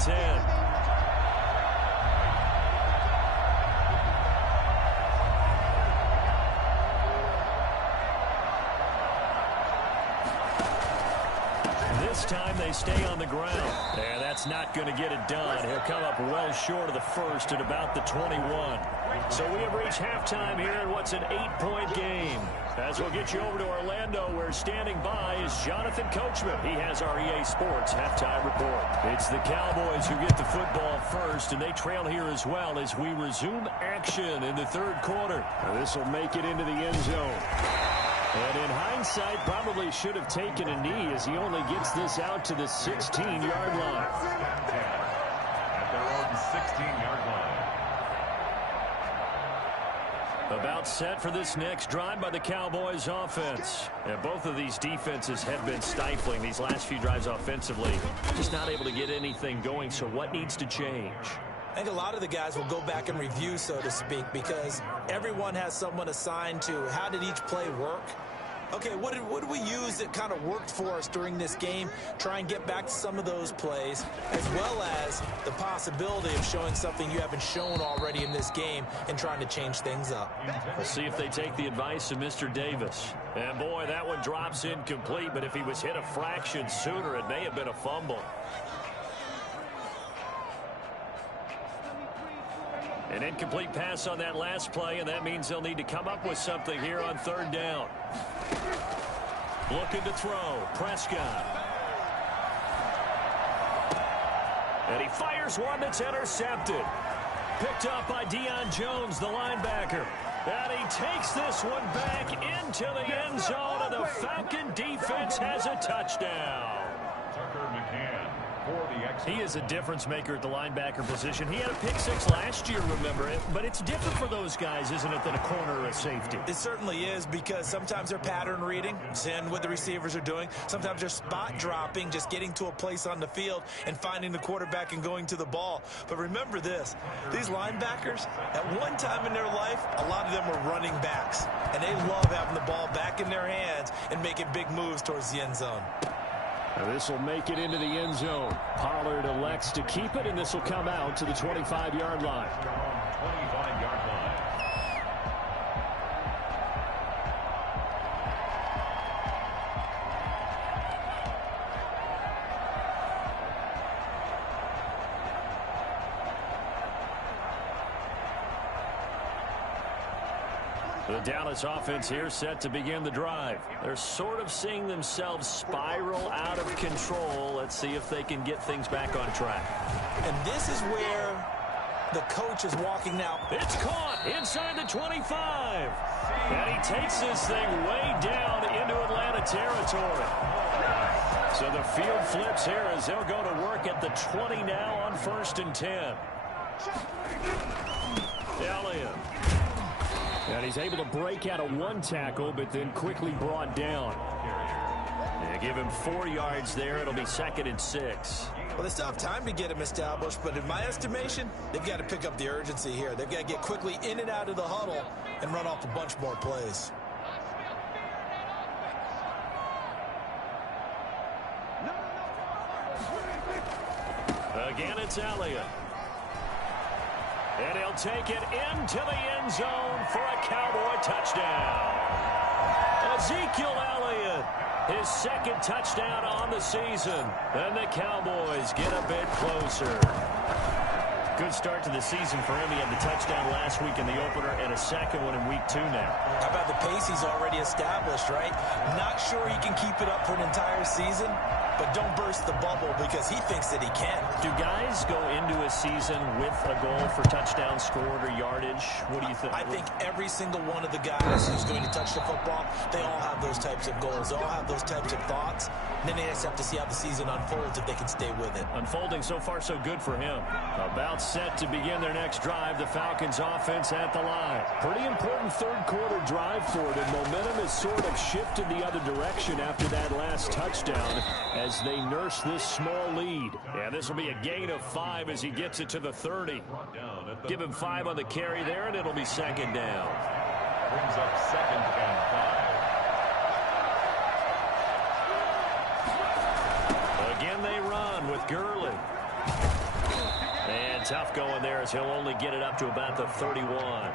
10. This time they stay on the ground. And that's not going to get it done. He'll come up well short of the first at about the 21. So we have reached halftime here in what's an 8-point game. As we'll get you over to Orlando, where standing by is Jonathan Coachman. He has our EA Sports halftime report. It's the Cowboys who get the football first, and they trail here as well as we resume action in the third quarter. This will make it into the end zone. And in hindsight, probably should have taken a knee as he only gets this out to the 16-yard line. At their own 16-yard line. About set for this next drive by the Cowboys offense. And both of these defenses have been stifling these last few drives offensively. Just not able to get anything going, so what needs to change? I think a lot of the guys will go back and review, so to speak, because everyone has someone assigned to how did each play work. Okay, what did we use that kind of worked for us during this game? Try and get back to some of those plays, as well as the possibility of showing something you haven't shown already in this game and trying to change things up. We'll see if they take the advice of Mr. Davis. And boy, that one drops incomplete, but if he was hit a fraction sooner, it may have been a fumble. An incomplete pass on that last play, and that means they'll need to come up with something here on third down. Looking to throw. Prescott. And he fires one that's intercepted. Picked up by Deion Jones, the linebacker. And he takes this one back into the end zone, and the Falcon defense has a touchdown. Tucker McCann. He is a difference maker at the linebacker position. He had a pick six last year, remember it, but it's different for those guys, isn't it, than a corner or a safety? It certainly is, because sometimes they're pattern reading, seeing what the receivers are doing. Sometimes they're spot dropping, just getting to a place on the field and finding the quarterback and going to the ball. But remember this, these linebackers, at one time in their life, a lot of them were running backs, and they love having the ball back in their hands and making big moves towards the end zone. This will make it into the end zone. Pollard elects to keep it, and this will come out to the 25-yard line. 25-yard line. The Dallas offense here set to begin the drive. They're sort of seeing themselves spiral out of control. Let's see if they can get things back on track. And this is where the coach is walking now. It's caught inside the 25. And he takes this thing way down into Atlanta territory. So the field flips here as they'll go to work at the 20 now on 1st and 10. Elliott. And he's able to break out of one tackle, but then quickly brought down. They give him 4 yards there. It'll be 2nd and 6. Well, they still have time to get him established, but in my estimation, they've got to pick up the urgency here. They've got to get quickly in and out of the huddle and run off a bunch more plays. Again, it's Elliott. And he'll take it into the end zone for a Cowboy touchdown. Ezekiel Elliott, his 2nd touchdown on the season. And the Cowboys get a bit closer. Good start to the season for him. He had the touchdown last week in the opener and a 2nd one in week 2 now. How about the pace he's already established, right? Not sure he can keep it up for an entire season, but don't burst the bubble because he thinks that he can. Do guys go into a season with a goal for touchdown scored or yardage? What do you think? I think every single one of the guys who's going to touch the football, they all have those types of goals. They all have those types of thoughts. And then they just have to see how the season unfolds if they can stay with it. Unfolding so far so good for him. About set to begin their next drive. The Falcons offense at the line. Pretty important third quarter drive for it, and momentum has sort of shifted the other direction after that last touchdown as they nurse this small lead. And this will be a gain of 5 as he gets it to the 30. Give him 5 on the carry there, and it'll be 2nd down. Brings up 2nd and 5. Again they run with Gurley. And tough going there as he'll only get it up to about the 31.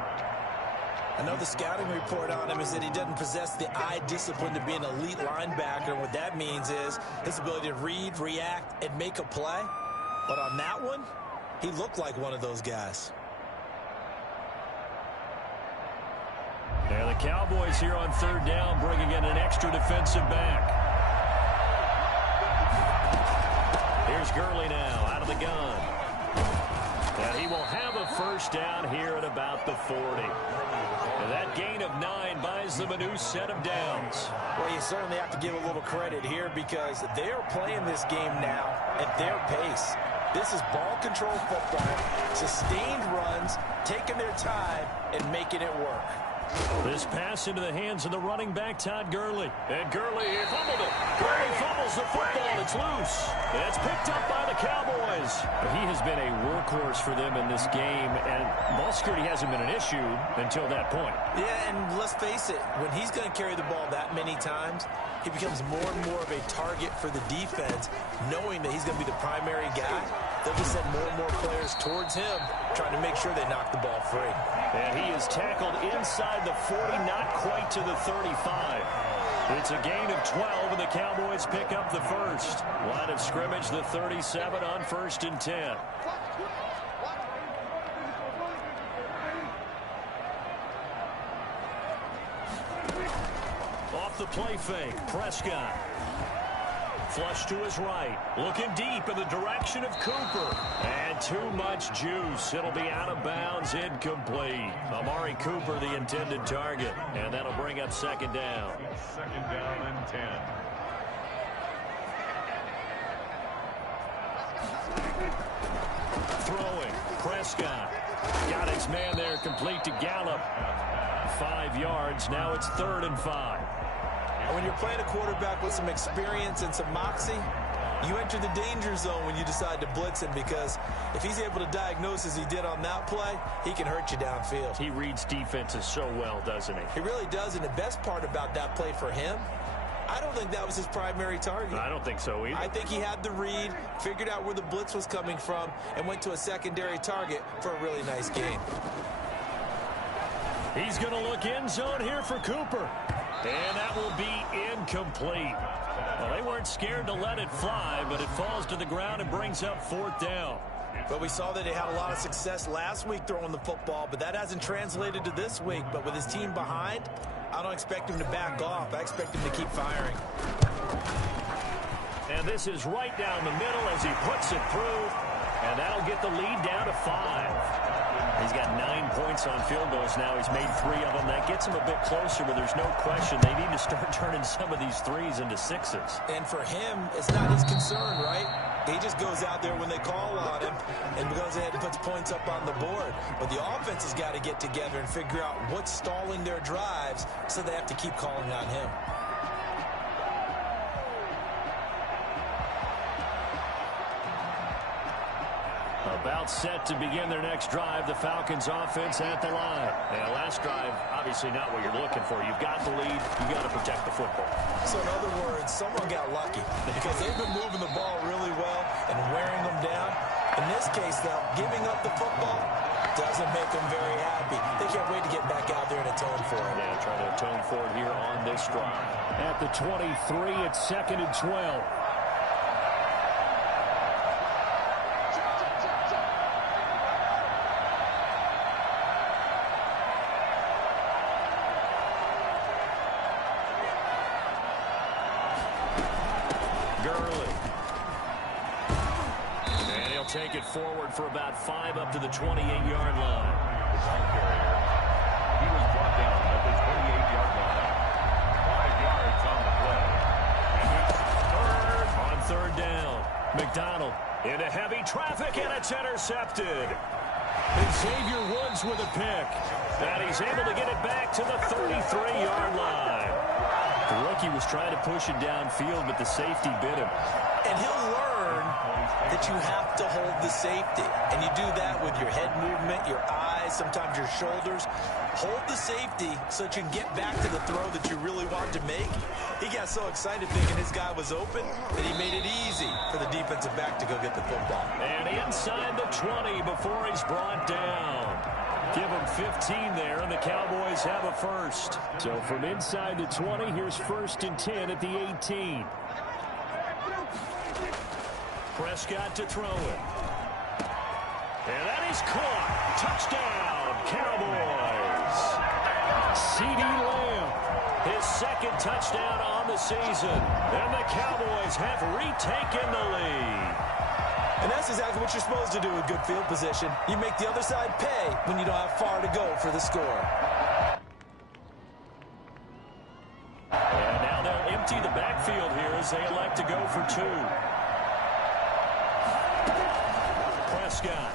Another scouting report on him is that he doesn't possess the eye discipline to be an elite linebacker. And what that means is his ability to read, react, and make a play. But on that one, he looked like one of those guys. And the Cowboys here on third down, bringing in an extra defensive back. Here's Gurley now out of the gun. And he will have a first down here at about the 40. And that gain of 9 buys them a new set of downs. Well, you certainly have to give a little credit here because they are playing this game now at their pace. This is ball control football, sustained runs, taking their time, and making it work. This pass into the hands of the running back, Todd Gurley. And Gurley fumbled it. Gurley fumbles the football. It's loose. It's picked up by the Cowboys. He has been a workhorse for them in this game, and ball security hasn't been an issue until that point. Yeah, and let's face it, when he's going to carry the ball that many times, he becomes more and more of a target for the defense, knowing that he's going to be the primary guy. They'll just send more and more players towards him, trying to make sure they knock the ball free. And he is tackled inside the 40, not quite to the 35. It's a gain of 12, and the Cowboys pick up the first. Line of scrimmage, the 37 on 1st and 10. Off the play fake, Prescott. Flush to his right. Looking deep in the direction of Cooper. And too much juice. It'll be out of bounds, incomplete. Amari Cooper, the intended target. And that'll bring up second down. Second down and 10. Throwing. Prescott. Got his man there, complete to Gallup. 5 yards. Now it's 3rd and 5. And when you're playing a quarterback with some experience and some moxie, you enter the danger zone when you decide to blitz him, because if he's able to diagnose as he did on that play, he can hurt you downfield. He reads defenses so well, doesn't he? He really does, and the best part about that play for him, I don't think that was his primary target. I don't think so either. I think he had the read, figured out where the blitz was coming from, and went to a secondary target for a really nice gain. He's going to look end zone here for Cooper. And that will be incomplete. Well, they weren't scared to let it fly, but it falls to the ground and brings up 4th down. But we saw that he had a lot of success last week throwing the football, but that hasn't translated to this week. But with his team behind, I don't expect him to back off. I expect him to keep firing. And this is right down the middle as he puts it through, and that'll get the lead down to 5. He's got 9 points on field goals now. He's made 3 of them. That gets him a bit closer, but there's no question they need to start turning some of these 3s into 6s. And for him, it's not his concern, right? He just goes out there when they call on him and goes ahead and puts points up on the board. But the offense has got to get together and figure out what's stalling their drives, so they have to keep calling on him. About set to begin their next drive. The Falcons offense at the line. And last drive, obviously not what you're looking for. You've got the lead. You've got to protect the football. So in other words, someone got lucky because they've been moving the ball really well and wearing them down. In this case, though, giving up the football doesn't make them very happy. They can't wait to get back out there and atone for it. Yeah, trying to atone for it here on this drive. At the 23, it's 2nd and 12. Take it forward for about 5 up to the 28-yard line. The ball carrier, he was brought down at the 28-yard line. 5 yards on the play. And it's On 3rd down. McDonald into heavy traffic, and it's intercepted. And Xavier Woods with a pick. And he's able to get it back to the 33-yard line. The rookie was trying to push it downfield, but the safety bit him. And he'll learn that you have to hold the safety. And you do that with your head movement, your eyes, thighs, sometimes your shoulders. Hold the safety so that you can get back to the throw that you really want to make. He got so excited thinking his guy was open that he made it easy for the defensive back to go get the football. And inside the 20 before he's brought down. Give him 15 there, and the Cowboys have a first. So from inside the 20, here's 1st and 10 at the 18. Prescott to throw it. And that is caught. Touchdown, Cowboys. CeeDee Lamb, his 2nd touchdown on the season. And the Cowboys have retaken the lead. And that's exactly what you're supposed to do with good field position. You make the other side pay when you don't have far to go for the score. And now they'll empty the backfield here as they elect to go for 2. Prescott.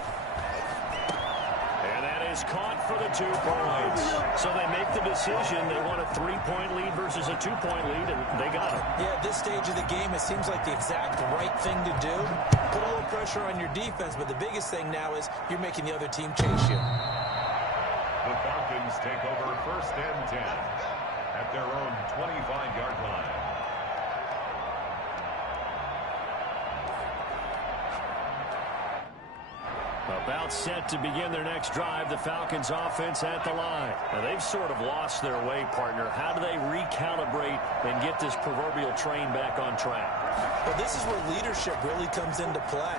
And that is caught for the 2 points. So they make the decision. They want a 3-point lead versus a 2-point lead, and they got it. Yeah, at this stage of the game, it seems like the exact right thing to do. Put a little pressure on your defense, but the biggest thing now is you're making the other team chase you. The Falcons take over 1st and 10 at their own 25-yard line. About set to begin their next drive, the Falcons offense at the line. Now, they've sort of lost their way, partner. How do they recalibrate and get this proverbial train back on track? Well, this is where leadership really comes into play.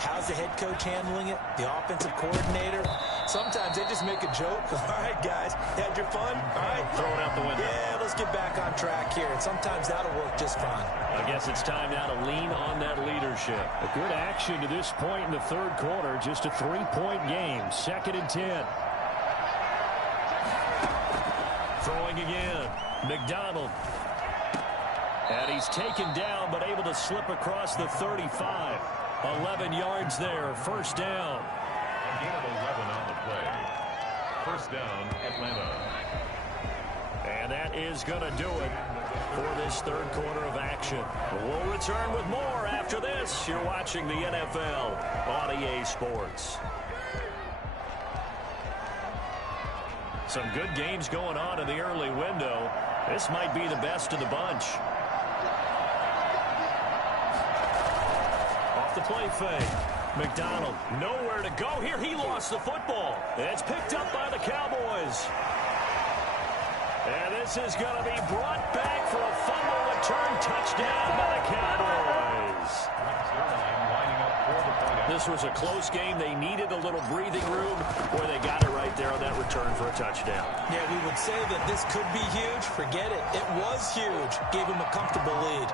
How's the head coach handling it? The offensive coordinator? Sometimes they just make a joke. All right, guys, had your fun? All right. Throw it out the window. Yeah, let's get back on track here. And sometimes that'll work just fine. I guess it's time now to lean on that leadership. A good action to this point in the 3rd quarter. Just a 3-point game. 2nd and 10. Throwing again. McDonald. And he's taken down, but able to slip across the 35. 11 yards there. 1st down. A gain of 11 on the play. 1st down, Atlanta. And that is going to do it for this 3rd quarter of action. We'll return with more after this. You're watching the NFL on EA Sports. Some good games going on in the early window. This might be the best of the bunch. Off the play fake. McDonald nowhere to go here. He lost the football. It's picked up by the Cowboys. And this is going to be brought back for a fumble return touchdown by the Cowboys. This was a close game. They needed a little breathing room. Boy, they got it right there on that return for a touchdown. Yeah, we would say that this could be huge. Forget it. It was huge. Gave him a comfortable lead.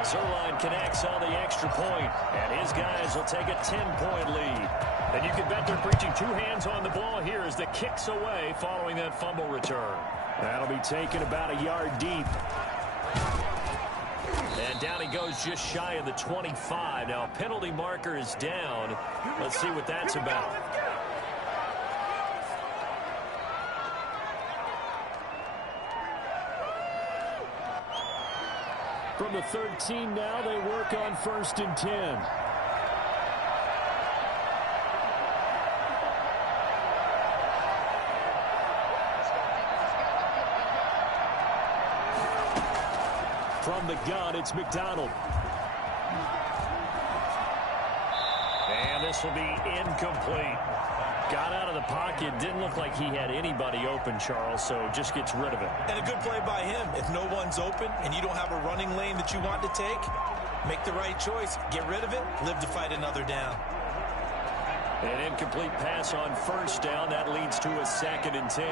Zuerlein connects on the extra point, and his guys will take a 10-point lead. And you can bet they're preaching 2 hands on the ball here as the kick's away following that fumble return. That'll be taken about a yard deep. And down he goes just shy of the 25. Now, a penalty marker is down. Let's see what that's about. From the 13 now, they work on 1st and 10. From the gun, it's McDonald. And this will be incomplete. Got out of the pocket. Didn't look like he had anybody open, Charles, so just gets rid of it. And a good play by him. If no one's open and you don't have a running lane that you want to take, make the right choice. Get rid of it. Live to fight another down. An incomplete pass on 1st down. That leads to a 2nd and 10.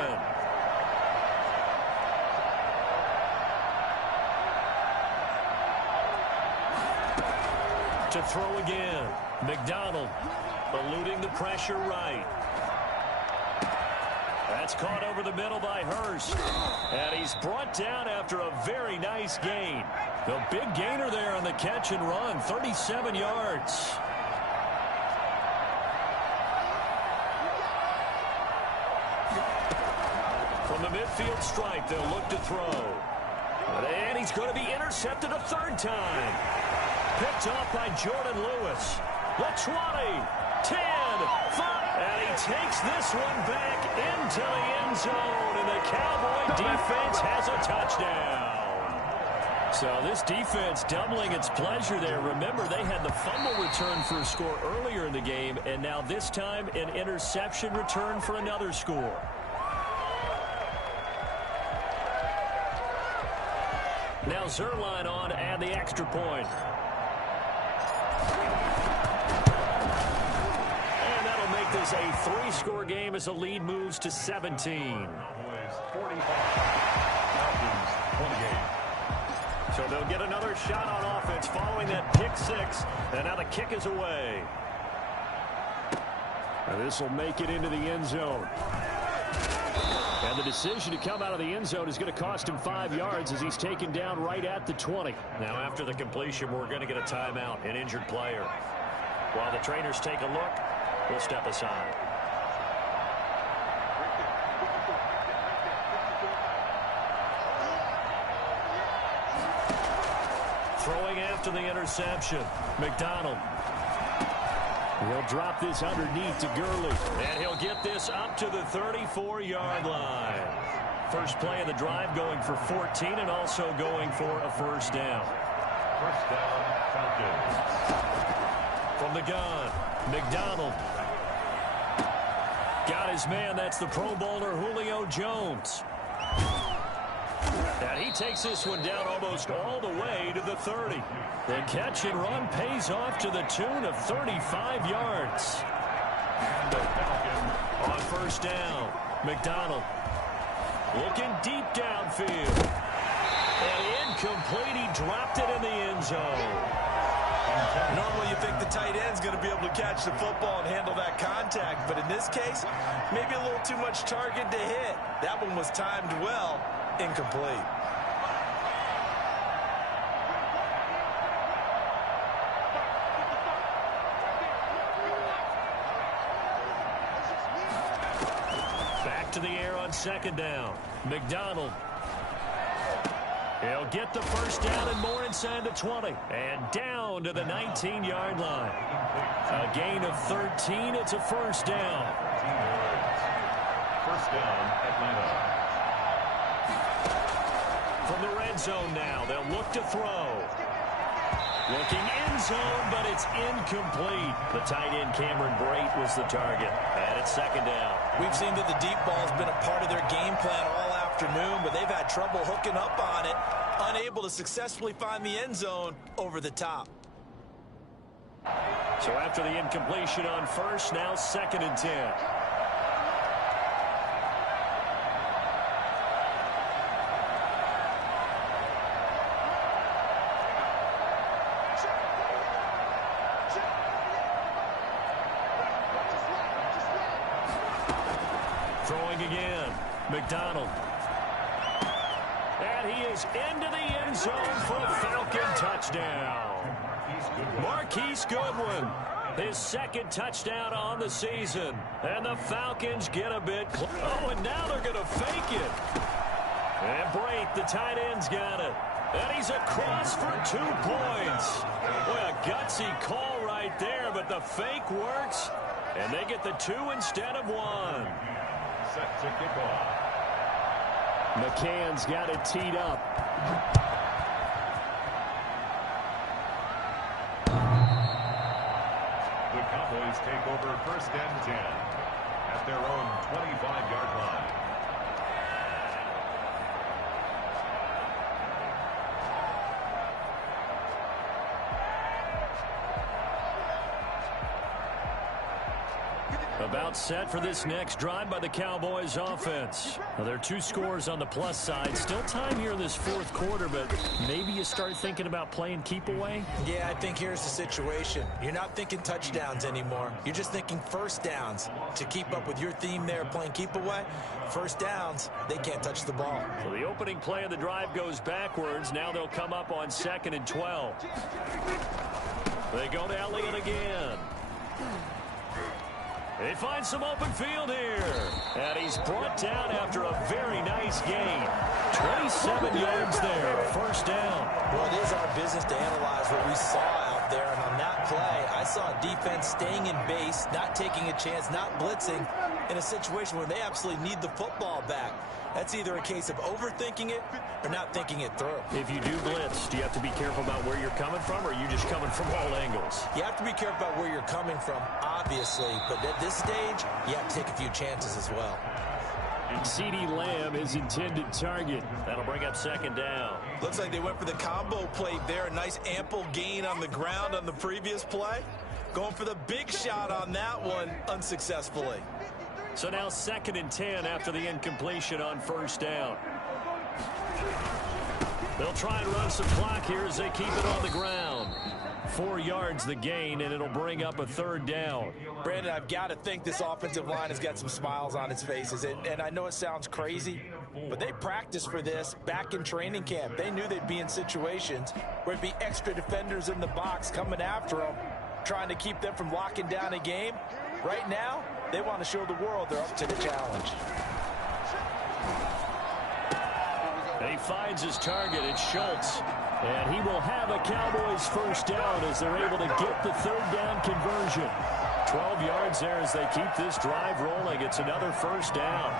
To throw again. McDonald eluding the pressure right. That's caught over the middle by Hurst. And he's brought down after a very nice gain. The big gainer there on the catch and run, 37 yards. From the midfield stripe, they'll look to throw. And he's going to be intercepted a 3rd time. Picked off by Jordan Lewis. The 20, 10, And he takes this one back into the end zone, and the Cowboy defense has a touchdown. So this defense doubling its pleasure there. Remember, they had the fumble return for a score earlier in the game, and now this time an interception return for another score. Now Zuerlein on to add the extra point. And that'll make this a 3-score game as the lead moves to 17. 45, Falcons 28. So they'll get another shot on offense following that pick six. And now the kick is away. And this will make it into the end zone. And the decision to come out of the end zone is going to cost him 5 yards as he's taken down right at the 20. Now after the completion, we're going to get a timeout, an injured player. While the trainers take a look, we'll step aside. Throwing after the interception, McDonald. He'll drop this underneath to Gurley. And he'll get this up to the 34-yard line. First play of the drive going for 14 and also going for a first down. First down, Falcons. From the gun, McDonald. Got his man. That's the Pro Bowler Julio Jones. And he takes this one down almost all the way to the 30. The catch and run pays off to the tune of 35 yards. On first down, McDonald looking deep downfield. And incomplete. He dropped it in the end zone. Normally you think the tight end's going to be able to catch the football and handle that contact, but in this case, maybe a little too much target to hit. That one was timed well, incomplete. Back to the air on second down. McDonald. He'll get the first down and more inside the 20. And down to the 19-yard line. A gain of 13. It's a first down. First down, Atlanta. From the red zone now, they'll look to throw. Looking end zone, but it's incomplete. The tight end Cameron Brate was the target. And it's second down. We've seen that the deep ball's been a part of their game plan all afternoon, but they've had trouble hooking up on it, unable to successfully find the end zone over the top. So after the incompletion on first, now second and 10. Throwing again, McDonald. And he is into the end zone for a Falcon touchdown. Marquise Goodwin, his second touchdown on the season. And the Falcons get a bit close. Oh, and now they're going to fake it. And Brate, the tight end's got it. And he's across for 2 points. Boy, a gutsy call right there, but the fake works. And they get the 2 instead of 1. Set to kick off. McCann's got it teed up. The Cowboys take over first and 10 at their own 25-yard line. About set for this next drive by the Cowboys offense. Well, there are 2 scores on the plus side. Still time here in this fourth quarter, but maybe you start thinking about playing keep away? Yeah, I think here's the situation. You're not thinking touchdowns anymore. You're just thinking first downs. To keep up with your theme there, playing keep away, first downs, they can't touch the ball. So the opening play of the drive goes backwards. Now they'll come up on 2nd and 12. They go to Elliott again. They find some open field here. And he's brought down after a very nice gain. 27 yards there, first down. Well, it is our business to analyze what we saw out up there, and on that play, I saw defense staying in base, not taking a chance, not blitzing in a situation where they absolutely need the football back. That's either a case of overthinking it or not thinking it through. If you do blitz, do you have to be careful about where you're coming from, or are you just coming from all angles? You have to be careful about where you're coming from, obviously, but at this stage, you have to take a few chances as well. CeeDee Lamb is intended target. That'll bring up second down. Looks like they went for the combo play there. A nice ample gain on the ground on the previous play. Going for the big shot on that one unsuccessfully. So now 2nd and 10 after the incompletion on first down. They'll try and run some clock here as they keep it on the ground. 4 yards the gain, and it'll bring up a 3rd down. Brandon, I've got to think this offensive line has got some smiles on its faces. And I know it sounds crazy, but they practiced for this back in training camp. They knew they'd be in situations where it'd be extra defenders in the box coming after them, trying to keep them from locking down a game. Right now, they want to show the world they're up to the challenge. And he finds his target. It's Schultz. And he will have a Cowboys 1st down as they're able to get the 3rd down conversion. 12 yards there as they keep this drive rolling. It's another 1st down.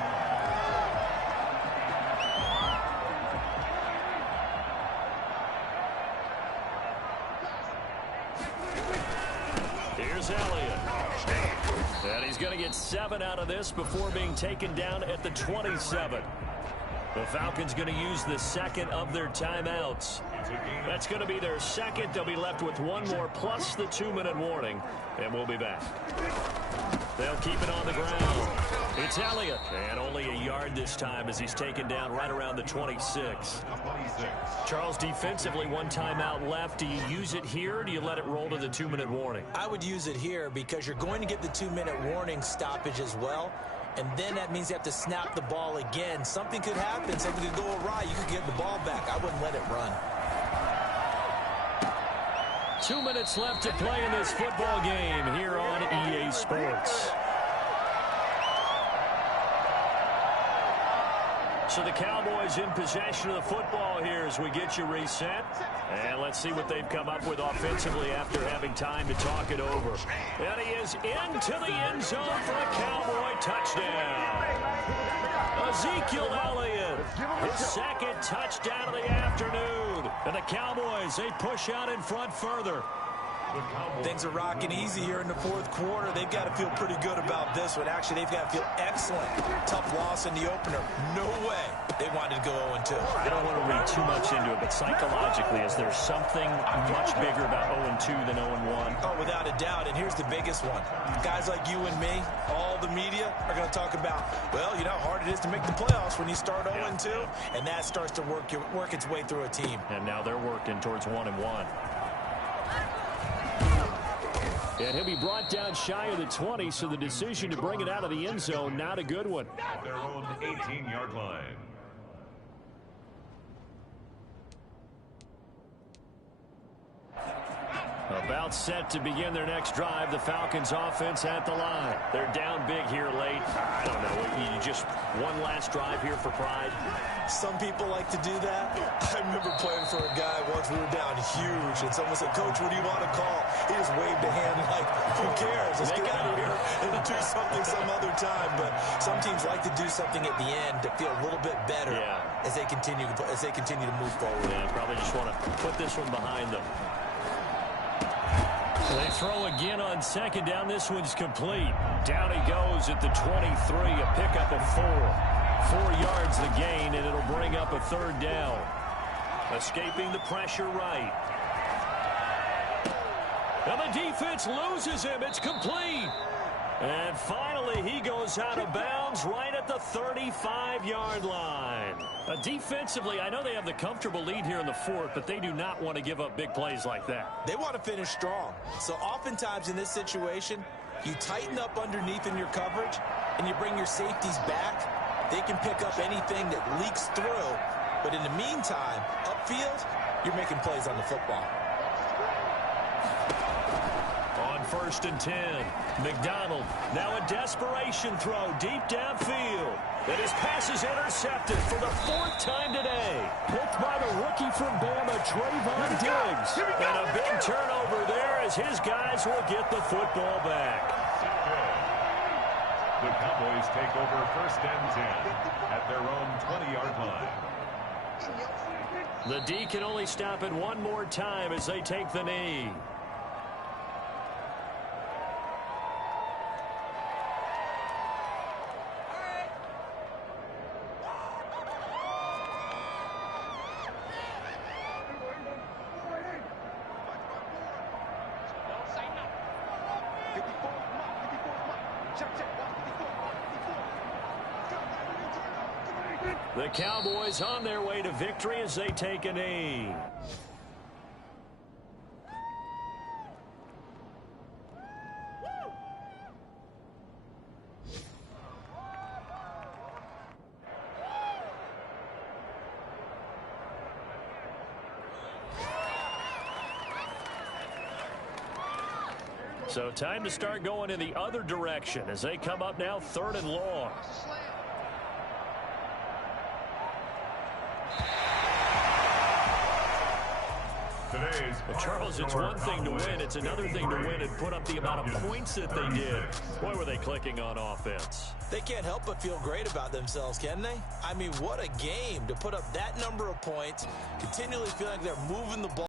Here's Elliott. And he's going to get 7 out of this before being taken down at the 27. The Falcons going to use the 2nd of their timeouts. That's going to be their 2nd. They'll be left with 1 more plus the 2-minute warning, and we'll be back. They'll keep it on the ground. It's Elliott, and only a yard this time as he's taken down right around the 26. Charles, defensively, 1 timeout left. Do you use it here, or do you let it roll to the 2-minute warning? I would use it here because you're going to get the 2-minute warning stoppage as well. And then that means you have to snap the ball again. Something could happen. Something could go awry. You could get the ball back. I wouldn't let it run. 2 minutes left to play in this football game here on EA Sports. So the Cowboys in possession of the football here as we get you reset. And let's see what they've come up with offensively after having time to talk it over. And he is into the end zone for a Cowboy touchdown. Ezekiel Elliott, his 2nd touchdown of the afternoon. And the Cowboys, they push out in front further. Things are rocking easy here in the 4th quarter. They've got to feel pretty good about this one. Actually, they've got to feel excellent. Tough loss in the opener. No way they wanted to go 0-2. I don't want to read too much into it, but psychologically, is there something much bigger about 0-2 than 0-1? Oh, without a doubt. And here's the biggest one. Guys like you and me, all the media, are going to talk about, well, you know how hard it is to make the playoffs when you start 0-2, and that starts to work its way through a team. And now they're working towards 1-1. And he'll be brought down shy of the 20, so the decision to bring it out of the end zone, not a good one. At their own 18-yard line. About set to begin their next drive. The Falcons offense at the line. They're down big here late. I don't know. You just one last drive here for pride. Some people like to do that. I remember playing for a guy once. We were down huge, and someone said, "Coach, what do you want to call?" He just waved a hand like, "Who cares? Let's get out of here and do something some other time." But some teams like to do something at the end to feel a little bit better as they continue to move forward. Yeah, probably just want to put this one behind them. They throw again on 2nd down. This one's complete. Down he goes at the 23, a pickup of 4. 4 yards the gain, and it'll bring up a 3rd down. Escaping the pressure right. And the defense loses him. It's complete. And finally, he goes out of bounds right at the 35-yard line. Defensively, I know they have the comfortable lead here in the 4th, but they do not want to give up big plays like that. They want to finish strong. So oftentimes in this situation, you tighten up underneath in your coverage, and you bring your safeties back. They can pick up anything that leaks through. But in the meantime, upfield, you're making plays on the football. On 1st and 10. McDonald, now a desperation throw deep downfield. And his pass is intercepted for the 4th time today. Picked by the rookie from Bama, Trayvon Diggs. And a big turnover there as his guys will get the football back. The Cowboys take over 1st and 10 at their own 20-yard line. The D can only stop it one more time as they take the knee. The Cowboys on their way to victory as they take a knee. So time to start going in the other direction as they come up now 3rd and long. Well, Charles, it's one thing to win. It's another thing to win and put up the amount of points that they did. Boy, were they clicking on offense. They can't help but feel great about themselves, can they? I mean, what a game to put up that number of points, continually feeling like they're moving the ball.